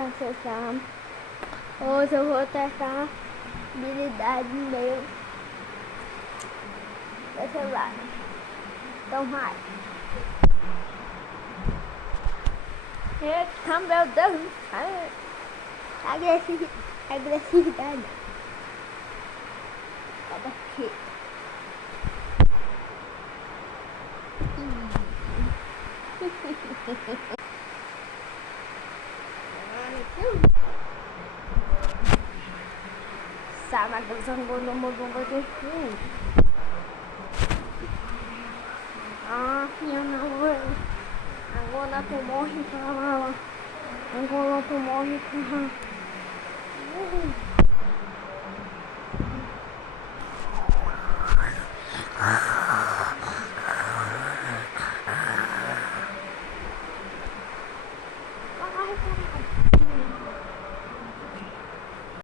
acessar. Hoje eu vou testar a habilidade meu celular. Então vai. Eita, meu Deus do céu. Agressividade. Sai daqui. Sama gusang gulung-gulung gitu. Ah, minha namorada. Agora tu morre com ela. Agora tu morre com ela. Ai, caralho.